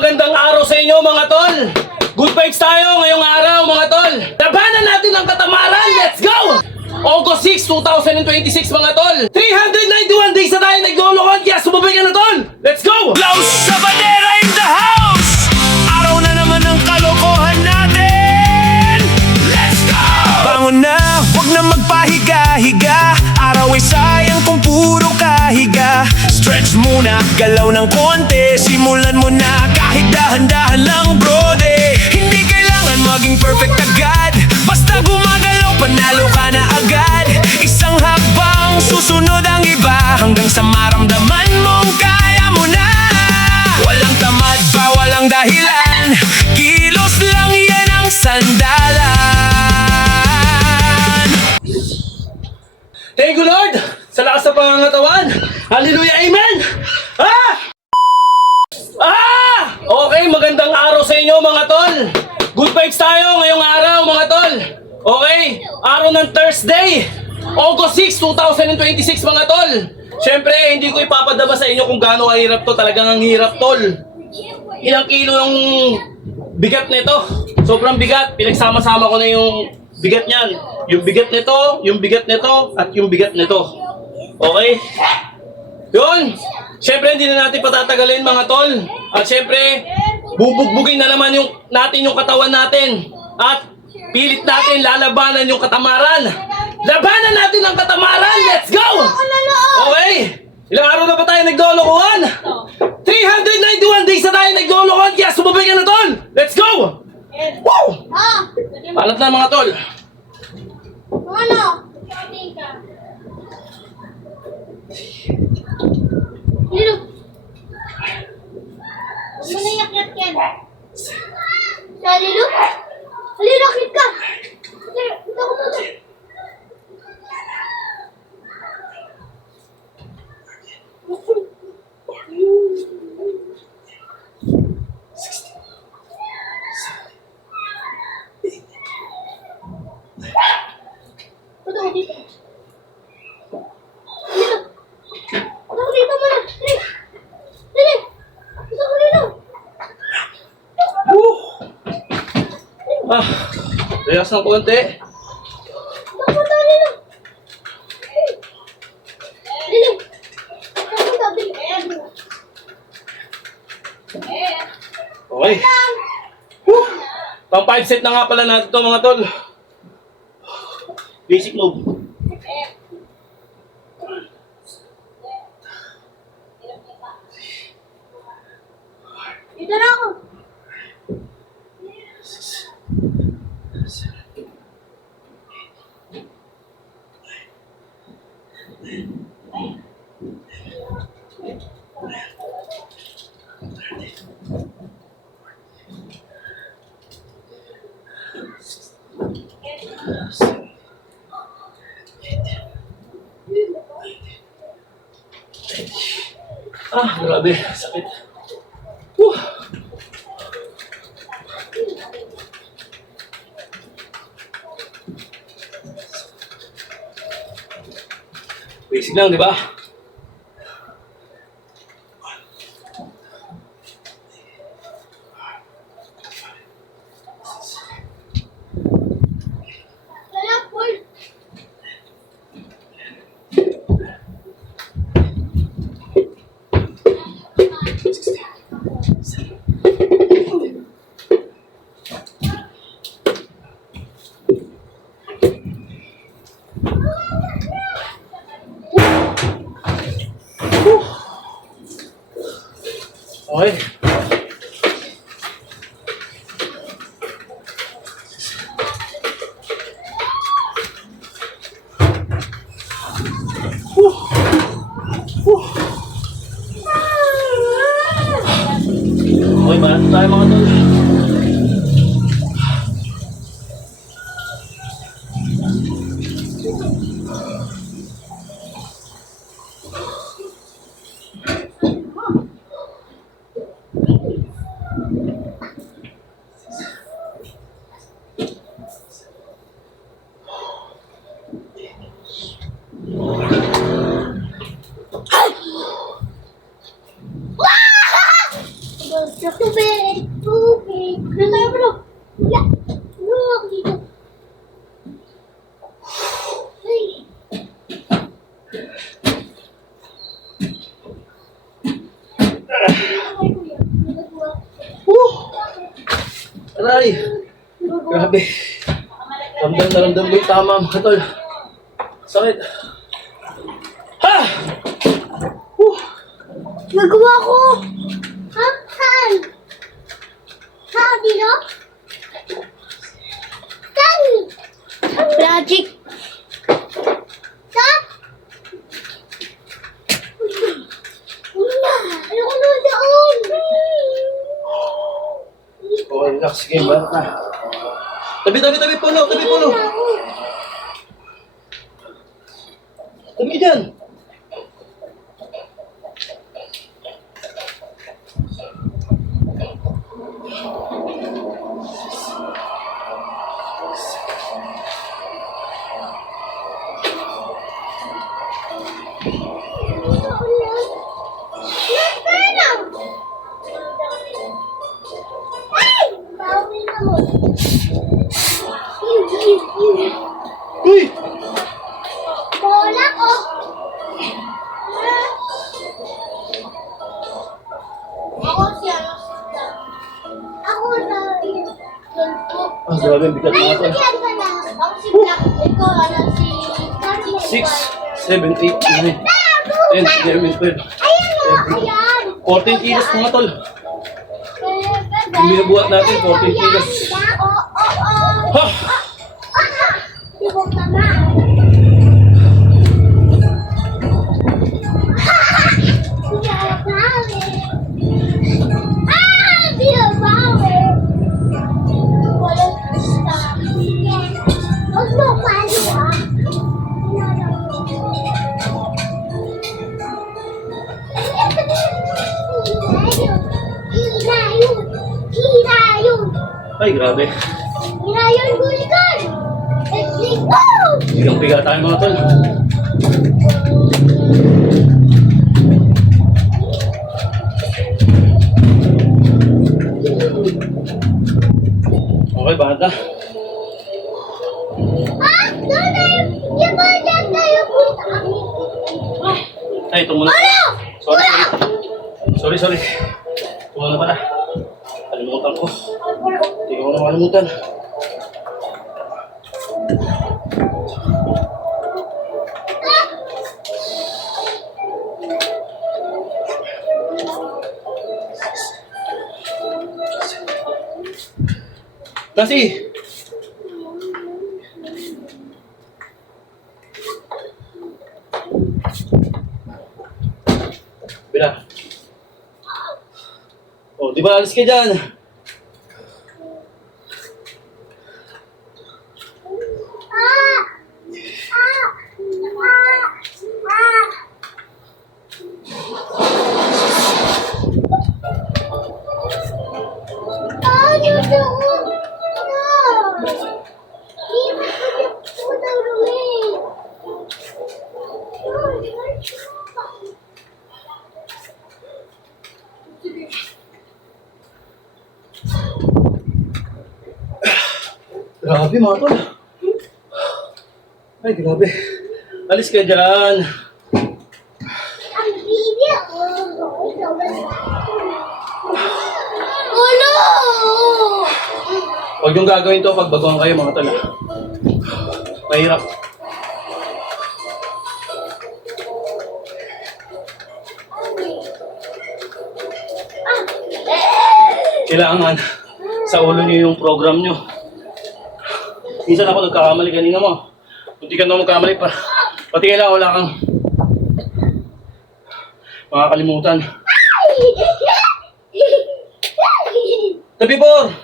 magandang araw sa inyo mga tol! Good vibes tayo ngayong araw mga tol! Labanan natin ang katamaran! Let's go! August 6, 2026 mga tol! 391 days na tayo naglolokon kaya sumabay ka na tol! Let's go! Laos sa bandera in the house! Araw na naman ang kalokohan natin! Let's go! Bangon na, wag na magpahiga-higa. Araw ay sayang kung puro kahiga. Stretch muna, galaw ng konti. Simulan mo na kahit dahan-dahan lang brode. Hindi kailangan maging perfect agad. Basta gumagalaw, panalo ka na agad. Isang hakbang, susunod ang iba. Hanggang sa maramdaman mong kaya mo na. Walang tamad pa, walang dahilan. Kilos lang yan ang sandalan. Thank you Lord! Sa lakas ng pangangatawan! Hallelujah! Amen! Okay, magandang araw sa inyo mga tol! Good vibes tayo ngayong araw mga tol! Okay, araw ng Thursday! August 6, 2026 mga tol! Siyempre, hindi ko ipapadama sa inyo kung gaano kahirap to. Talagang ang hirap tol. Ilang kilo yung bigat nito. Sobrang bigat. Pinagsama-sama ko na yung bigat niyan. Yung bigat nito, yung bigat nito, at yung bigat nito. Okay? Yun! Siyempre, hindi na natin patatagalin mga tol. At siyempre, bubugbugin na naman natin yung katawan natin. At pilit natin lalabanan yung katamaran. Labanan natin ang katamaran! Let's go! Okay! Ilang araw na ba tayo naglolokohan? 391 days na tayo naglolokohan kaya sumabay ka na tol! Let's go! Woo! Palat na mga tol. Ano? Lilo. Ano na yakyat yan? Sa Lilo? Lilo, akit ka! Ito ko muna. Ito ko dito. Ito ko dito muna. Dali! Ito ko dito. Relax ng konti. Ito ko dito. Dali! Ito ko dito. Okay. Pang 5 set na nga pala natin to mga tol. Basic move. Dito na ako. Grabe. Sakit. Basic lang, di ba? Wala, Paul. Okay. Okay ba? Tayo mga tol. Bagsak. Tubig! Tubig! Ano tayo bro? Wala! Ano ako dito? Ay! Aray! Grabe. Ramdam na ramdam ko yung tama mga tol. Sakit. Ha! Nagawa ko! Ha? Saan? Saan dito? Saan? Magic! Saan? Wala! Ayoko na doon! Oh, relax. Sige, balat na. Tabi, puno, puno. Tabi dyan. Uy! Bola ko! Ako siya. Ako na yun. Ah, grabe, ang bigat mga tol. Yan ka na. Ako si Black. Ikaw, ano, si Carmen. 6, 7, 8, 9, 10, 11, 12. Ayan o, ayan. 14 kilos mga tol. Binubuhat natin, 14 kilos. Ha! Tibok tama. Binabawi. Walang pista. Huwag mo palo ah. Hira yun! Ay, grabe. Hira yun, gulikan! Let's go! Bigang-biga tayo mga tol. Okay, bata. Ah! Doon tayo! Yan ba dyan tayo punta? Ay, ito muna. Ano? Sorry. Ito na pala. Kalimutan ko. Hindi ko na makalimutan. Kasi, bila. Oh, di ba alis ka dyan? Grabe mga tol. Ay, grabe. Alis ka dyan. Ang video! Ulo! Huwag yung gagawin to pag baguhan kayo mga tol. Mahirap. Kailangan sa ulo niyo yung program niyo. Minsan ako nagkakamali kanina mo. Hindi ka na magkamali pa. Pati kailangan wala kang makakalimutan. Tabi por!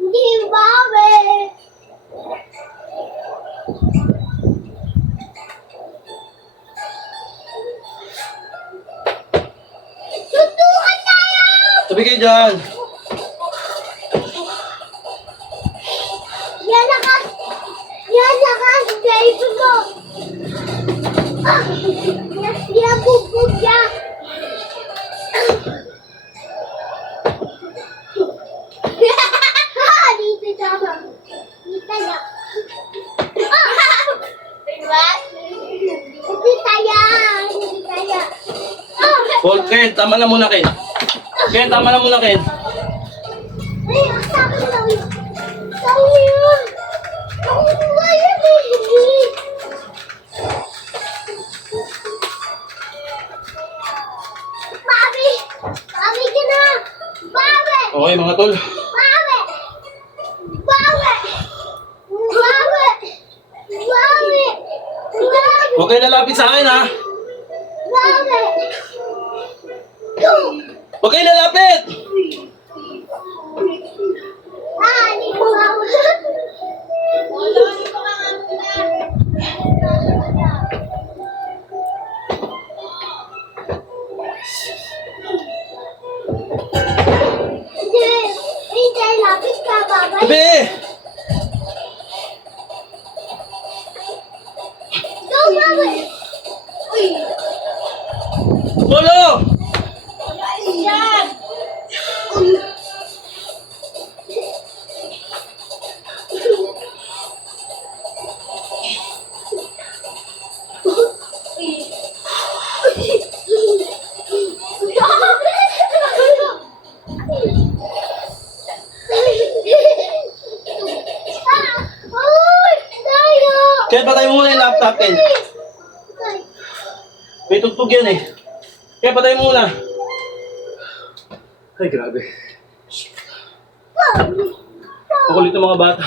Hindi bawi! Tutukan tayo! Tabi kayo dyan! Yan lakas! Yan lakas! Guys, go! Dia bubuk ya. Dito sama. Dito ya. Hindi kaya. Hindi kaya. Paul, Ken, tama na muna, Ken. Ken, tama na muna, Ken. Ay, ang sakit daw yun. Daw yun. Ako ba yun eh. Mami! Mami ka na! Mami! Okay, mga tol. Mami! Mami! Mami! Mami! Mami! Huwag kayo lalapit sa akin, ha? Mami! Huwag kayo lalapit! Ah, hindi ko mami. Hindi. Hindi, lapit ka, babay. Tabi! Go, mami! Uy! Polo! Yan! Ken, patay mo muna yung laptop, Ken. May tugtog yan, eh. Ken, patay mo muna. Ay, grabe. Makulit ng mga bata.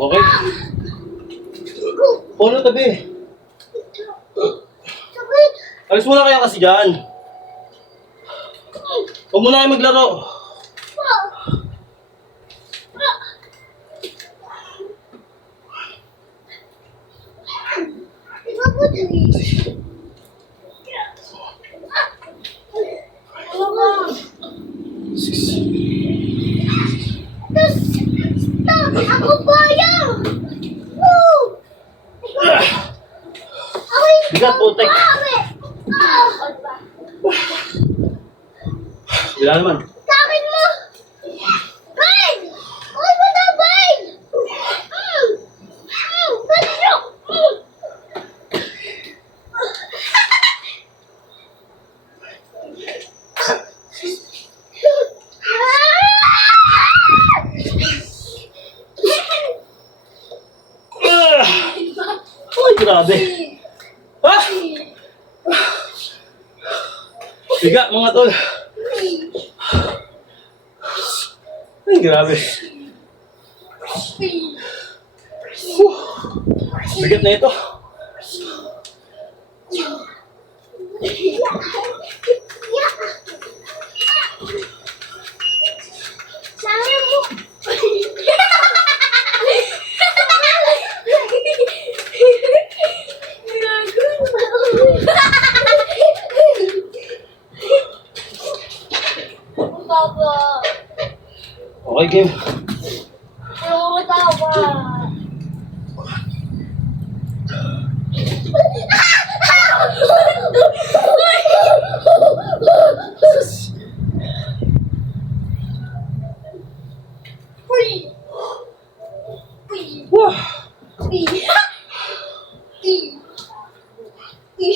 Okay. Polo, tabi. Alis muna kaya kasi dyan. Huwag muna kayo maglaro. Ako bayang! Woo! Bigat, putek. Wala naman. Sakin mo! Bay! Huwag mo na, Bay! Dali nyo! Ay, grabe. Ah! Bigat, mga tol. Ay, grabe. Bigat na ito. Sayang mo! Papa! Okay, game. Ayoko tawa. Uy! Uy! Wah! Uy! Uy! Uy!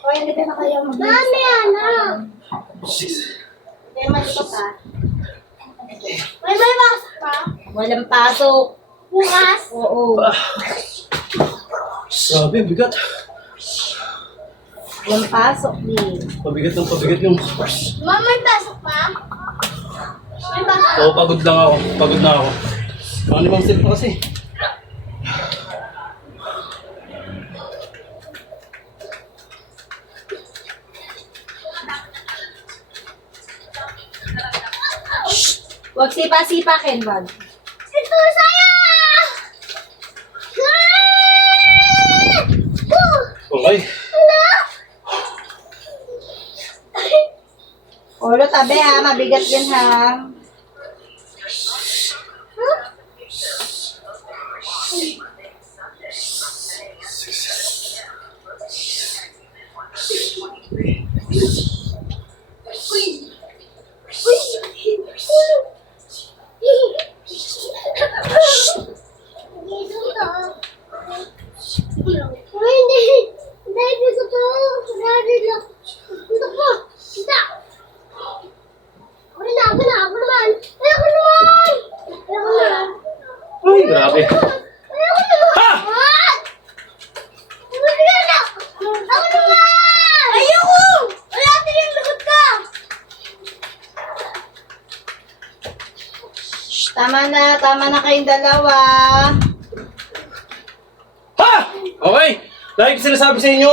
O, hindi ka na kaya mag- Mami, anak! May malipat ka. May pasok pa? Walang pasok. Bukas? Oo. Grabe, bigat. Walang pasok, eh. Pabigat yung... Mama, may pasok pa? May pasok? Oo, pagod lang ako. Pagod na ako. Mga limang set pa kasi. Huwag sipa-sipa, Ken, wag. Ito saya! Okay. Ulo, tabi ha. Mabigat yan ha. Uy, grabe. Ha! Ayoko! Wala yung lagot ka! Shh, tama na kayong dalawa. Ha! Okay. Lagi ko sinasabi sa inyo,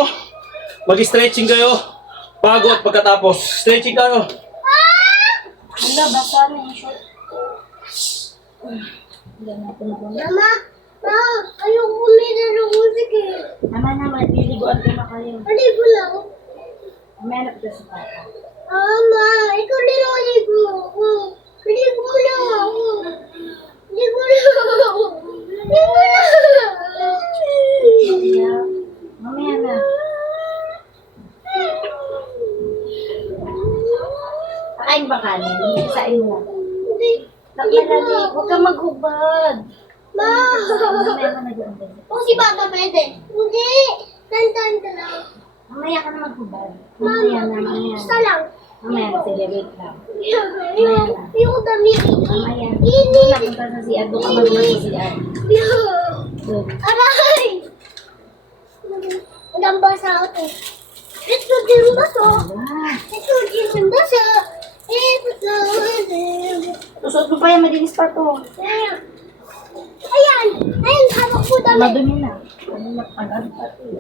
mag-stretching kayo bago at pagkatapos. Stretching kayo. Wala, basa na yung short. Mama, ayoko kumira ng musik eh. Naman, liliguan ko na kayo. Aligo lang. Mamaya na kita sa papa. Mama, ikaw din ako ligo. Ligo mo lang ako. Ligo lang ako. Ligo lang. Mamaya na. Pakain ba kanin? Isain mo. Hindi. Nakalali, huwag kang maghubad. Ma. Mamaya ka na doon. O si Papa pwede? Hindi. Tantan lang. Mamaya ka na maghubad. Mamaya na. Isa lang. Mamaya na, sige, wait lang. Yung dami. Mamaya. Doon na punta sa CR. Doon ka maghubad sa CR. Doon. Aray! Ang basa ako to. Ito din yung baso. Ito din yung baso. Ito din. Susuot mo pa yan, malinis pa to. Ayan! Ayan, hawak ko dami. Madumi na. Ano na, ano pa to.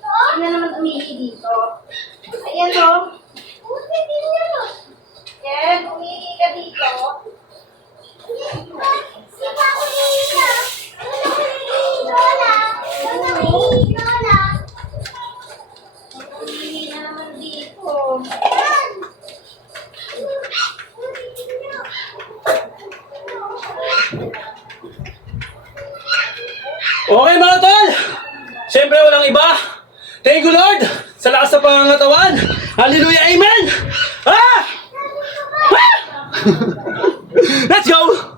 Ano naman umihi dito? Ayan o. Yan, umihi ka dito. Si Papa Nina. Lola. Lola. Umihi na naman dito. Okay mga tol! Siyempre walang iba. Thank you Lord sa lakas ng pangangatawan. Hallelujah, amen! Ah! Ah! Let's go!